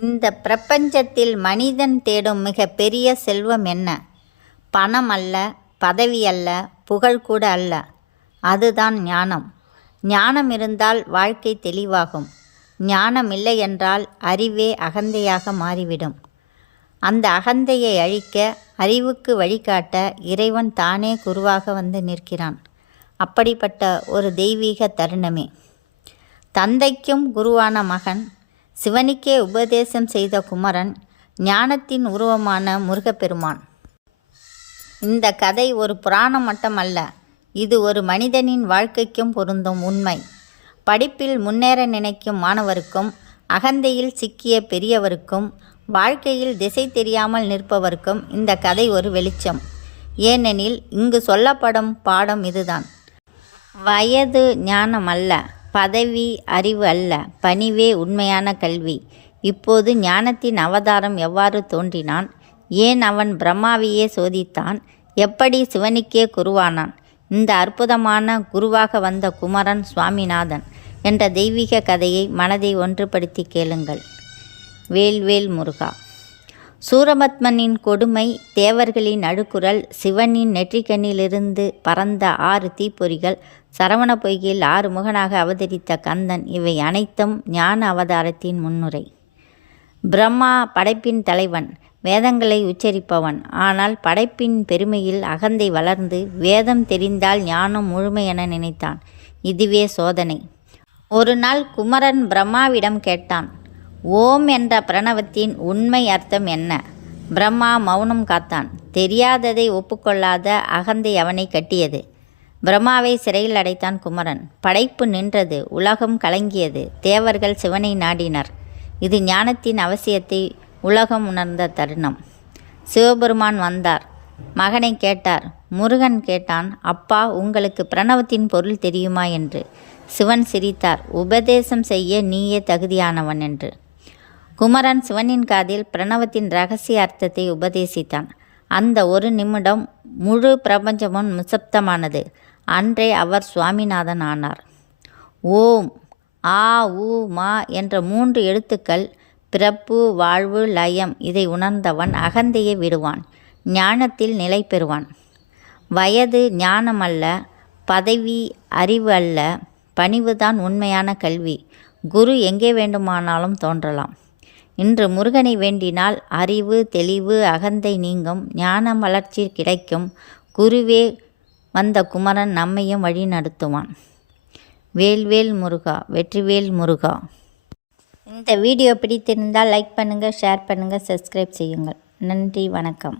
இந்த பிரபஞ்சத்தில் மனிதன் தேடும் மிக பெரிய செல்வம் என்ன? பணம் அல்ல பதவி அல்ல புகழ் கூட அல்ல. அதுதான் ஞானம். ஞானம் இருந்தால் வாழ்க்கை தெளிவாகும். ஞானம் இல்லை என்றால் அறிவே அகந்தையாக மாறிவிடும். அந்த அகந்தையை அழிக்க அறிவுக்கு வழிகாட்ட இறைவன் தானே குருவாக வந்து நிற்கிறான். அப்படிப்பட்ட ஒரு தெய்வீக தருணமே. தந்தைக்கும் குருவான மகன் சிவனுக்கே உபதேசம் செய்த குமரன் ஞானத்தின் உருவமான முருகப்பெருமான். இந்த கதை ஒரு புராணம் மட்டுமல்ல இது ஒரு மனிதனின் வாழ்க்கைக்கும் பொருந்தும் உண்மை. படிப்பில் முன்னேற நினைக்கும் மாணவருக்கும் அகந்தையில் சிக்கிய பெரியவருக்கும் வாழ்க்கையில் திசை தெரியாமல் நிற்பவருக்கும் இந்த கதை ஒரு வெளிச்சம். ஏனெனில் இங்கு சொல்லப்படும் பாடம் இதுதான். வயது ஞானம் அல்ல பதவி அறிவு அல்ல பணிவே உண்மையான கல்வி. இப்போது ஞானத்தின் அவதாரம் எவ்வாறு தோன்றினான்? ஏன் அவன் பிரம்மாவையே சோதித்தான்? எப்படி சிவனுக்கே குருவானான்? இந்த அற்புதமான குருவாக வந்த குமரன் சுவாமிநாதன் என்ற தெய்வீக கதையை மனதை ஒன்றுபடுத்தி கேளுங்கள். வேல்வேல் முருகா. சூரபத்மனின் கொடுமை தேவர்களின் அழுக்குரல் சிவனின் நெற்றிக்கண்ணிலிருந்து பறந்த ஆறு தீப்பொறிகள் சரவண பொய்கையில் ஆறு முகனாக அவதரித்த கந்தன் இவை அனைத்தும் ஞான அவதாரத்தின் முன்னுரை. பிரம்மா படைப்பின் தலைவன் வேதங்களை உச்சரிப்பவன். ஆனால் படைப்பின் பெருமையில் அகந்தை வளர்ந்து வேதம் தெரிந்தால் ஞானம் முழுமை என நினைத்தான். இதுவே சோதனை. ஒரு நாள் குமரன் பிரம்மாவிடம் கேட்டான் ஓம் என்ற பிரணவத்தின் உண்மை அர்த்தம் என்ன? பிரம்மா மௌனம் காத்தான். தெரியாததை ஒப்புக்கொள்ளாத அகந்தை அவனை கட்டியது. பிரம்மாவை சிறையில் அடைத்தான் குமரன். படைப்பு நின்றது உலகம் கலங்கியது. தேவர்கள் சிவனை நாடினர். இது ஞானத்தின் அவசியத்தை உலகம் உணர்ந்த தருணம். சிவபெருமான் வந்தார். மகனை கேட்டார் முருகன் கேட்டான் அப்பா உங்களுக்கு பிரணவத்தின் பொருள் தெரியுமா? என்று. சிவன் சிரித்தார் உபதேசம் செய்ய நீயே தகுதியானவன் என்று. குமரன் சிவனின் காதில் பிரணவத்தின் ரகசிய அர்த்தத்தை உபதேசித்தான். அந்த ஒரு நிமிடம் முழு பிரபஞ்சமும் நிசப்தமானது. அன்றே அவர் சுவாமிநாதன் ஆனார். ஓம் ஆ உ மா என்ற மூன்று எழுத்துக்கள் பிறப்பு வாழ்வு லயம் இதை உணர்ந்தவன் அகந்தையை விடுவான். ஞானத்தில் நிலை பெறுவான். வயது ஞானம் அல்ல பதவி அறிவு அல்ல பணிவுதான் உண்மையான கல்வி. குரு எங்கே வேண்டுமானாலும் தோன்றலாம். இன்று முருகனை வேண்டினால் அறிவு தெளிவு அகந்தை நீங்கும் ஞானம் வளர்ச்சி கிடைக்கும். குருவே வந்த குமரன் நம்மையும் வழி நடத்துவான். வேல்வேல் முருகா வெற்றிவேல் முருகா. இந்த வீடியோ பிடித்திருந்தால் லைக் பண்ணுங்கள் ஷேர் பண்ணுங்கள் சப்ஸ்கிரைப் செய்யுங்கள். நன்றி வணக்கம்.